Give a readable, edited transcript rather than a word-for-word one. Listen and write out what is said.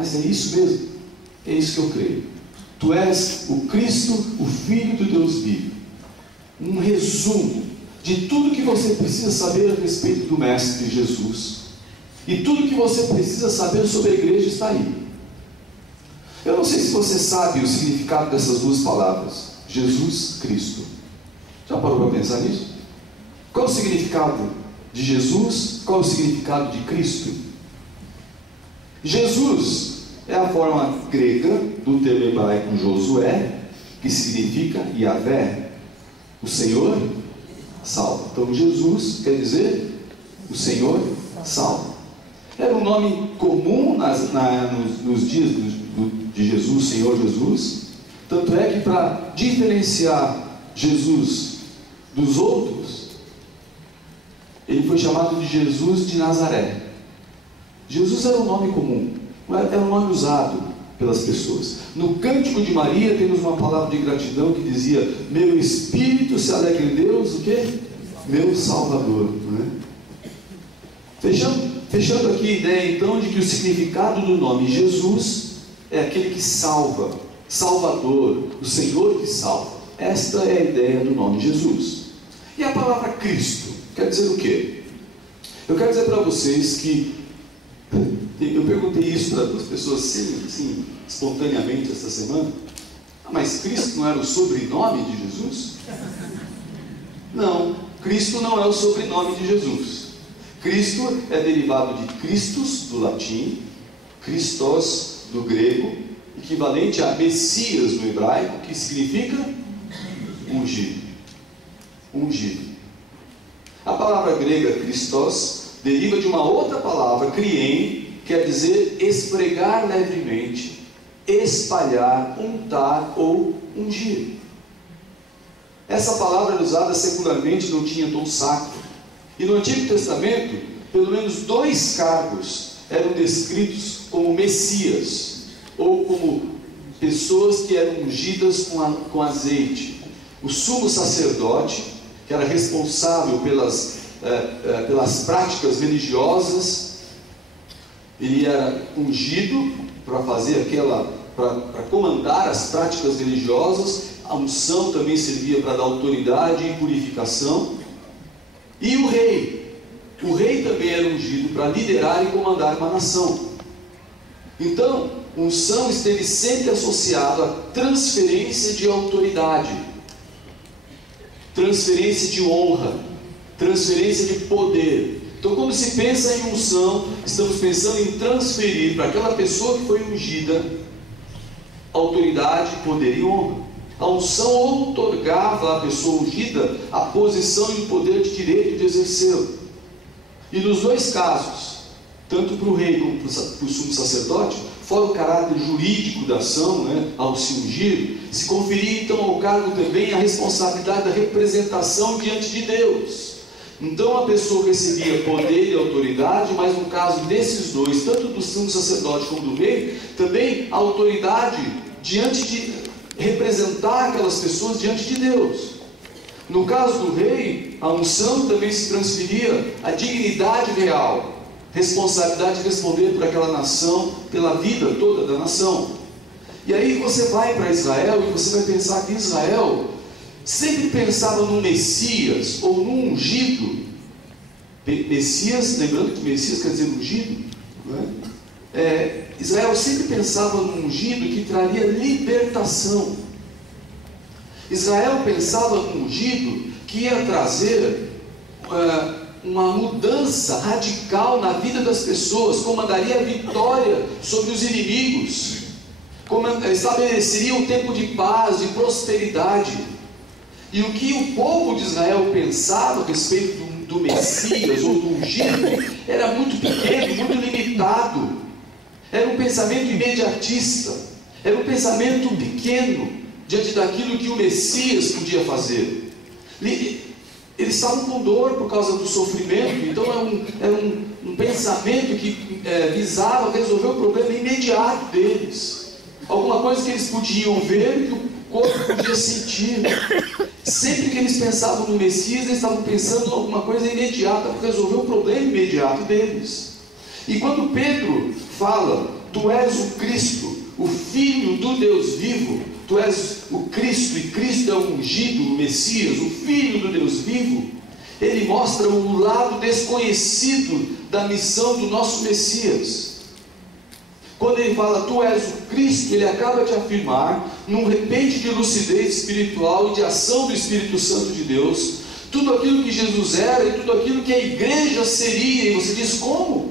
Mas é isso mesmo? É isso que eu creio. Tu és o Cristo, o Filho do Deus vivo. Um resumo de tudo que você precisa saber a respeito do Mestre Jesus. E tudo que você precisa saber sobre a igreja está aí. Eu não sei se você sabe o significado dessas duas palavras, Jesus, Cristo. Já parou para pensar nisso? Qual o significado de Jesus? Qual o significado de Cristo? Jesus é a forma grega do termo hebraico Josué, que significa Yahvé, o Senhor salva. Então Jesus quer dizer o Senhor salva. Era um nome comum nos dias de Jesus, Senhor Jesus. Tanto é que para diferenciar Jesus dos outros, ele foi chamado de Jesus de Nazaré. Jesus era um nome comum, era um nome usado pelas pessoas. No Cântico de Maria temos uma palavra de gratidão que dizia: meu espírito se alegra em Deus, o quê? Meu Salvador, não é? Fechando aqui a ideia então de que o significado do nome Jesus é aquele que salva, Salvador, o Senhor que salva. Esta é a ideia do nome Jesus. E a palavra Cristo quer dizer o quê? Eu quero dizer para vocês que eu perguntei isso para as pessoas assim, espontaneamente esta semana. Mas Cristo não era o sobrenome de Jesus? Não, Cristo não é o sobrenome de Jesus. Cristo é derivado de Christus, do latim, Christos, do grego, equivalente a Messias no hebraico, que significa ungido. Ungido. A palavra grega Christos deriva de uma outra palavra, krien, quer dizer esfregar levemente, espalhar, untar ou ungir. Essa palavra era usada secularmente, não tinha tom sacro. E no Antigo Testamento, pelo menos 2 cargos eram descritos como Messias, ou como pessoas que eram ungidas com azeite. O sumo sacerdote, que era responsável pelas práticas religiosas, ele era ungido para fazer para comandar as práticas religiosas. A unção também servia para dar autoridade e purificação. E o rei também era ungido para liderar e comandar uma nação. Então, unção esteve sempre associado à transferência de autoridade, transferência de honra, transferência de poder. Então, quando se pensa em unção, estamos pensando em transferir para aquela pessoa que foi ungida autoridade, poder e honra. A unção outorgava à pessoa ungida a posição e o poder de direito de exercê-lo. E nos 2 casos, tanto para o rei como para o sumo sacerdote, fora o caráter jurídico da ação, ao se ungir, se conferia então ao cargo também a responsabilidade da representação diante de Deus. Então a pessoa recebia poder e autoridade, mas no caso desses 2, tanto do sumo sacerdote como do rei, também a autoridade diante de representar aquelas pessoas diante de Deus. No caso do rei, a unção também se transferia à dignidade real, responsabilidade de responder por aquela nação, pela vida toda da nação. E aí você vai para Israel e você vai pensar que Israel sempre pensava num Messias ou num ungido. Messias, lembrando que Messias quer dizer ungido, não é? Israel sempre pensava num ungido que traria libertação. Israel pensava num ungido que ia trazer uma mudança radical na vida das pessoas, comandaria a vitória sobre os inimigos, estabeleceria um tempo de paz, de prosperidade. E o que o povo de Israel pensava a respeito do Messias ou do ungido era muito pequeno, muito limitado. Era um pensamento imediatista, era um pensamento pequeno diante daquilo que o Messias podia fazer. Eles estavam com dor por causa do sofrimento, então era um pensamento que visava resolver o problema imediato deles. Alguma coisa que eles podiam ver, que o corpo podia sentir. Sempre que eles pensavam no Messias, eles estavam pensando em alguma coisa imediata para resolver o problema imediato deles. E quando Pedro fala tu és o Cristo, o Filho do Deus vivo, tu és o Cristo, e Cristo é o ungido, o Messias, o Filho do Deus vivo, ele mostra o lado desconhecido da missão do nosso Messias. Quando ele fala, tu és o Cristo, ele acaba de afirmar, num repente de lucidez espiritual e de ação do Espírito Santo de Deus, tudo aquilo que Jesus era e tudo aquilo que a igreja seria. E você diz, como?